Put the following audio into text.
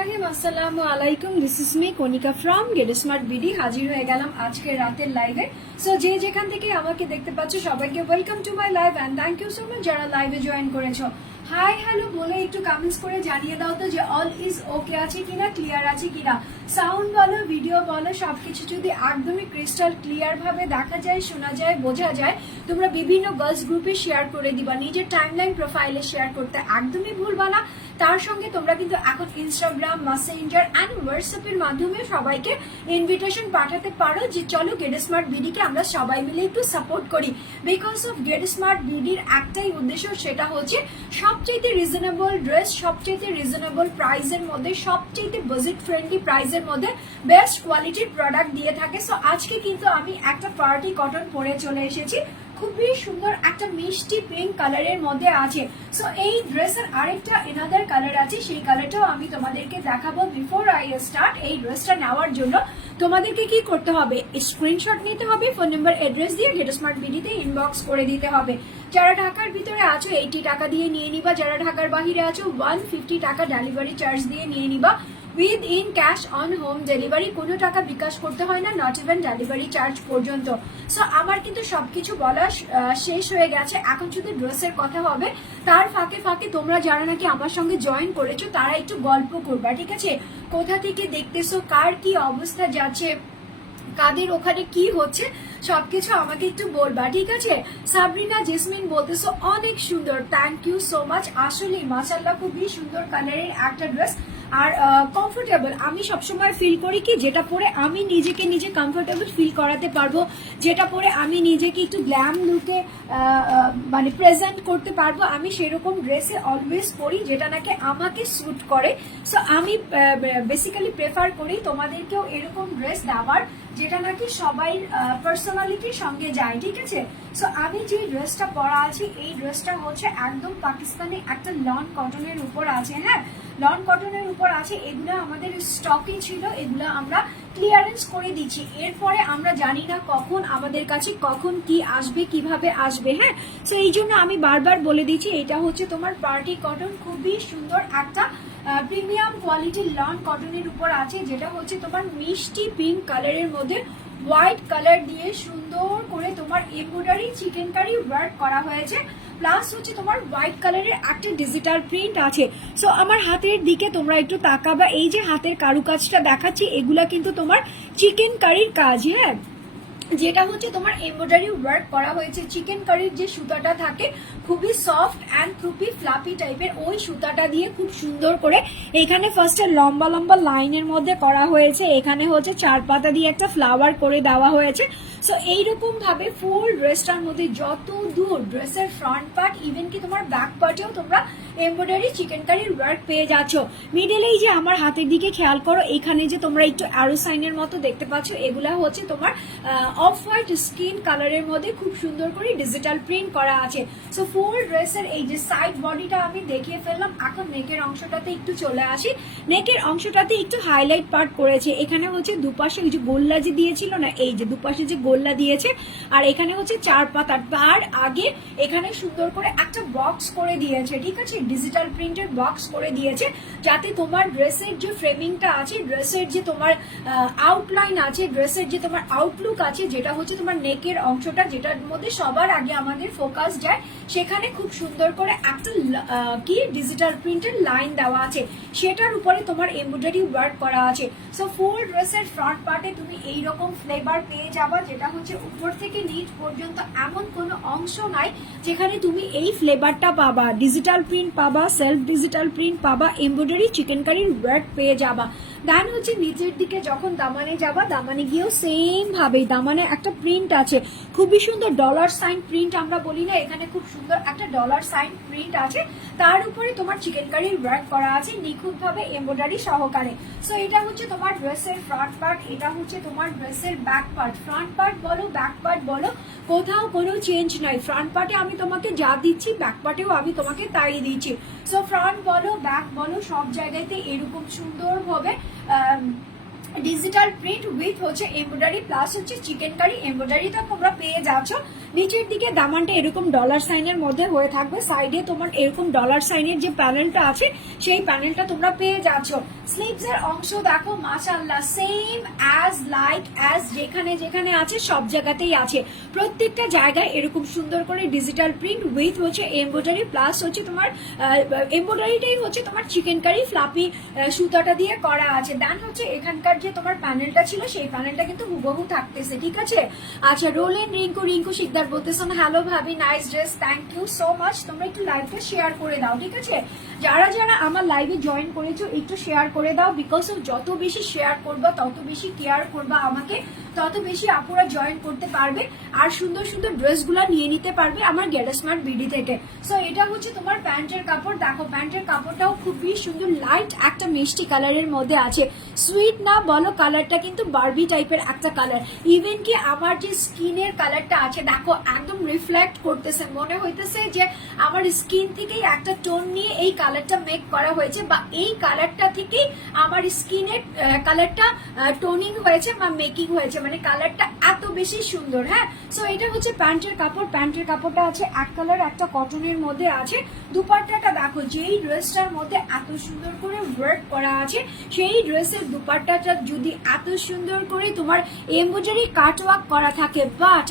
রাহিম, আসসালামু আলাইকুম this is Konika from Get Smart BD হাজির হয়ে গেলাম আজকে রাতের লাইভে সো যে যেখান আমাকে দেখতে পাচ্ছ, সবাইকে welcome live and you so much যারা লাইভে জয়েন করেছ। হাই হ্যালো বলে, একটু কমেন্টস করে জানিয়ে দাও তো যে অল ইজ ওকে আছে কিনা ক্লিয়ার আছে কিনা। সাউন্ড বলো ভিডিও বলো, সবকিছু যদি একদমই ক্রিস্টাল ক্লিয়ার ভাবে দেখা যায়, শোনা যায়, বোঝা যায়, তোমরা বিভিন্ন গার্লস গ্রুপে শেয়ার করে দিবা। নিজের টাইমলাইন প্রোফাইলে শেয়ার করতে একদমই ভুলবা না। তার সঙ্গে তোমরা কিন্তু এখন ইনস্টাগ্রাম মেসেঞ্জার অ্যান্ড হোয়াটসঅ্যাপের মাধ্যমে সবাইকে ইনভিটেশন পাঠাতে পারো যে চলো গেট স্মার্ট বিডিকে আমরা সবাই মিলে একটু সাপোর্ট করি। বিকজ অফ গেট স্মার্ট বিডির একটাই উদ্দেশ্য সেটা হচ্ছে সবচেয়ে রিজনেবল ড্রেস সবচেয়ে রিজনেবল প্রাইসের মধ্যে সবচেয়ে বাজেট ফ্রেন্ডলি প্রাইসের মধ্যে বেস্ট কোয়ালিটির প্রোডাক্ট দিয়ে থাকে। সো আজকে কিন্তু আমি একটা পার্টি কটন পরে চলে এসেছি। খুবই সুন্দর একটা মিষ্টি পিঙ্ক কালারের মধ্যে আছে। সো এই ড্রেসের আরেকটা এনাদার কালার আছে, সেই কালারটাও আমি তোমাদেরকে দেখাবো বিফোর আই স্টার্ট এই ড্রেসটা নেওয়ার জন্য। তোমাদেরকে কি করতে হবে? স্ক্রিনশট নিতে হবে ফোন নাম্বার অ্যাড্রেস দিয়ে গেট স্মার্ট বিডিতে ইনবক্স করে দিতে হবে। যারা ঢাকার ভিতরে আছো এইটি টাকা দিয়ে নিয়ে নিবা। যারা ঢাকার বাহিরে আছো ওয়ান ফিফটি টাকা ডেলিভারি চার্জ দিয়ে নিয়ে নিবা। With in cash on home delivery কোনো টাকা বিকাশ করতে হয় না নট ইভেন ডেলিভারি চার্জ পর্যন্ত। সো আমার কিন্তু সবকিছু বলা শেষ হয়ে গেছে। এখন শুধু ড্রেসের কথা হবে। তার ফাঁকে ফাঁকে তোমরা যারা নাকি আমার সঙ্গে জয়েন করেছ, তারা একটু গল্প করবা, ঠিক আছে? কোথা থেকে দেখতেছো? কার কি অবস্থা যাচ্ছে? কাদের ওখানে কি হচ্ছে? সবকিছু আমাকে একটু বলবা, ঠিক আছে? সাবরিনা, জেসমিন বলতেছো, অনেক সুন্দর। থ্যাংক ইউ সো মাচ আসলে মাসাল্লাহ খুবই সুন্দর কালারের একটা ড্রেস আর কমফোর্টেবল আমি সবসময় ফিল করি কি, যেটা পরে আমি নিজেকে নিজে কমফোর্টেবল ফিল করাতে পারব, যেটা পরে আমি নিজেকে একটু গ্ল্যাম লুকে মানে প্রেজেন্ট করতে পারব, আমি সেরকম ড্রেসে অলওয়েজ পরি, যেটা নাকি আমাকে স্যুট করে। সো আমি বেসিক্যালি প্রেফার করি তোমাদেরকেও এরকম ড্রেস দেওয়ার, যেটা নাকি সবাই পার্সোনালিটির সঙ্গে যায়, ঠিক আছে? সো আমি যে ড্রেসটা পরা আছি, এই ড্রেসটা হচ্ছে একদম পাকিস্তানি একটা লন কটনের উপর আছে হ্যাঁ? লন কটনের উপর আছে, এগুলো আমাদের স্টকে ছিল, এগুলো আমরা ক্লিয়ারেন্স করে দিচ্ছি। এরপরে আমরা জানি না কখন আমাদের কাছে কখন কি আসবে, কীভাবে আসবে হ্যাঁ? সো এই জন্য আমি বারবার বলে দিচ্ছি, এটা হচ্ছে তোমার পার্টি কটন খুবই সুন্দর একটা প্রিমিয়াম কোয়ালিটির লন কটনের উপর আছে, যেটা হচ্ছে তোমার মিষ্টি পিঙ্ক কালারের মধ্যে হোয়াইট কালার দিয়ে সুন্দর করে তোমার এমব্রয়ডারি চিকেন কারি ওয়ার্ক করা হয়েছে। প্লাস হচ্ছে তোমার হোয়াইট কালারের একটা ডিজিটাল প্রিন্ট আছে। সো আমার হাতের দিকে তোমরা একটু তাকাবা। এই যে হাতের কারুকাজটা দেখাচ্ছি, এগুলা কিন্তু তোমার চিকেন কারির কাজ হ্যাঁ? যেটা হচ্ছে তোমার এমব্রয়ডারি ওয়ার্ক করা হয়েছে। চিকেন কারির যে সুতাটা থাকে, খুবই সফট অ্যান্ড খুবই ফ্লাপি টাইপের ওই সুতাটা দিয়ে খুব সুন্দর করে এখানে ফার্স্টে লম্বা লম্বা লাইনের মধ্যে করা হয়েছে। এখানে হচ্ছে চার পাতা দিয়ে একটা ফ্লাওয়ার করে দেওয়া হয়েছে। সো এইরকম ভাবে ফুল ড্রেসটার মধ্যে যত দূর ড্রেসের ফ্রন্ট পার্ট ইভেন কি তোমার ব্যাক পার্টেও তোমরা এমব্রয়ডারি চিকেন কারির ওয়ার্ক পেয়ে যাচ্ছ। মিডলেই যে আমার হাতের দিকে খেয়াল করো, এখানে যে তোমরা একটু অ্যারোসাইনের মতো দেখতে পাচ্ছ, এগুলা হচ্ছে তোমার অফ হোয়াইট স্কিন কালারের মধ্যে খুব সুন্দর করে ডিজিটাল প্রিন্ট করা আছে। সো ফুল ড্রেসের এই যে সাইড বডিটা আমি দেখিয়ে ফেললাম। এখন নেকের অংশটাতে একটু চলে আসি। নেকের অংশটাতে একটু হাইলাইট পার্ট করেছে। এখানে হচ্ছে দুপাশে ওই যে গোল্লা যে দিয়েছিল না, এই যে দুপাশে যে গোল্লা দিয়েছে, আর এখানে হচ্ছে চার পাতা। তার আগে এখানে সুন্দর করে একটা বক্স করে দিয়েছে, ঠিক আছে? ডিজিটাল প্রিন্টের বক্স করে দিয়েছে, যাতে তোমার ড্রেসের যে ফ্রেমিংটা আছে ড্রেসের যে তোমার আউটলাইন আছে ড্রেসের যে তোমার আউটলুক আছে যেটা হচ্ছে তোমার নেকের অংশটা, যেটার মধ্যে সবার আগে আমাদের ফোকাস যায়, সেখানে খুব সুন্দর করে একটা কি ডিজিটাল প্রিন্টের লাইন দেওয়া আছে। সেটার উপরে তোমার এমব্রয়ডারি ওয়ার্ক করা আছে। সো ফুল ড্রেসের ফ্রন্ট পার্টে তুমি এই রকম ফ্লেভার পেয়ে যাবা, যেটা হচ্ছে উপর থেকে নিচ পর্যন্ত এমন কোনো অংশ নাই, যেখানে তুমি এই ফ্লেভারটা পাবা। ডিজিটাল প্রিন্ট পাবা সেলফ ডিজিটাল প্রিন্ট পাবা এমব্রয়ডারি চিকেন কারির ওয়ার্ক পেয়ে যাবা। দেন হচ্ছে নিচের দিকে যখন দামানে যাবা দামানে গিয়েও সেম ভাবেই। দামানে একটা প্রিন্ট আছে। খুবই সুন্দর ডলার সাইন প্রিন্ট আমরা বলি না এখানে খুব সুন্দর একটা ডলার সাইন প্রিন্ট আছে। তার উপরে তোমার চিকেন কারির ওয়ার্ক করা আছে নিখুঁত ভাবে এমব্রয়ডারি সহকারে। সো এটা হচ্ছে তোমার ড্রেসের ফ্রন্ট পার্ট এটা হচ্ছে তোমার ড্রেসের ব্যাক পার্ট ফ্রন্ট পার্ট বলো ব্যাক পার্ট বলো কোথাও কোনো চেঞ্জ নাই। ফ্রন্ট পার্টে আমি তোমাকে যা দিচ্ছি ব্যাক পার্টেও আমি তোমাকে তাই দিচ্ছি। সো ফ্রন্ট বলো ব্যাক বলো সব জায়গাতে এরকম সুন্দর আম, ডিজিটাল প্রিন্ট উইথ হচ্ছে এমব্রয়ডারি প্লাস হচ্ছে চিকেন কারি এমব্রয়ডারিটা তোমরা পেয়ে যাচ্ছ। নিচের দিকে দামানটা এরকম ডলার সাইনের মধ্যে হয়ে থাকবে। সাইডে তোমার এরকম ডলার সাইনের যে প্যানেলটা আছে, সেই প্যানেলটা তোমরা পেয়ে যাচ্ছ। স্লিভস এর অংশ দেখো, মাশাআল্লাহ সেম অ্যাজ লাইক অ্যাজ যেখানে যেখানে আছে, সব জায়গাতেই আছে। প্রত্যেকটা জায়গায় এরকম সুন্দর করে ডিজিটাল প্রিন্ট উইথ হচ্ছে এমব্রয়ডারি প্লাস হচ্ছে তোমার এমব্রয়ডারিটাই হচ্ছে তোমার চিকেন কারি ফ্লাপি সুতাটা দিয়ে করা আছে। দেন হচ্ছে এখানকার যে তোমার প্যানেলটা ছিল, সেই প্যানেলটা কিন্তু হুবহু থাকতেছে, ঠিক আছে? আচ্ছা রোলেন রিঙ্কু রিঙ্কু শিকদার বলতেছেন হ্যালো ভাবি nice dress thank you so much তোমরা একটু লাইভটা শেয়ার করে দাও, ঠিক আছে? যারা যারা আমার লাইভে জয়েন করেছ, একটু শেয়ার করে দাও বিকজ যত বেশি শেয়ার করবা তত বেশি কেয়ার করবা আমাকে। তত বেশি আপুরা জয়েন করতে পারবে আর সুন্দর সুন্দর ড্রেসগুলো নিয়ে নিতে পারবে আমার গেট বিডি থেকে। সো এটা হচ্ছে তোমার প্যান্টের কাপড়। দেখো, প্যান্টের কাপড়টাও খুবই সুন্দর লাইট একটা মিষ্টি কালারের মধ্যে আছে। সুইট না বলো কালারটা কিন্তু বারবি টাইপের একটা কালার ইভেন কি আমার যে স্কিনের কালারটা আছে, দেখো, একদম রিফ্লেক্ট করতেছে। মনে হইতেছে যে আমার স্কিন থেকেই একটা টোন নিয়ে এই কালারটা মেক করা হয়েছে বা এই কালারটা থেকেই আমার স্কিনের কালারটা টোনিং হয়েছে বা মেকিং হয়েছে। মানে কালারটা এত বেশি সুন্দর হ্যাঁ? সো এটা হচ্ছে প্যান্টের কাপড়। প্যান্টের কাপড়টা আছে এক কালার, একটা কটনের মধ্যে আছে। দুপাট্টাটা দেখো, যেই ড্রেসটার মধ্যে এত সুন্দর করে ওয়ার্ক করা আছে, সেই ড্রেসের দুপাট্টাটা যদি এত সুন্দর করে তোমার এমব্রয়ডারি কাটওয়ার্ক করা থাকে বাট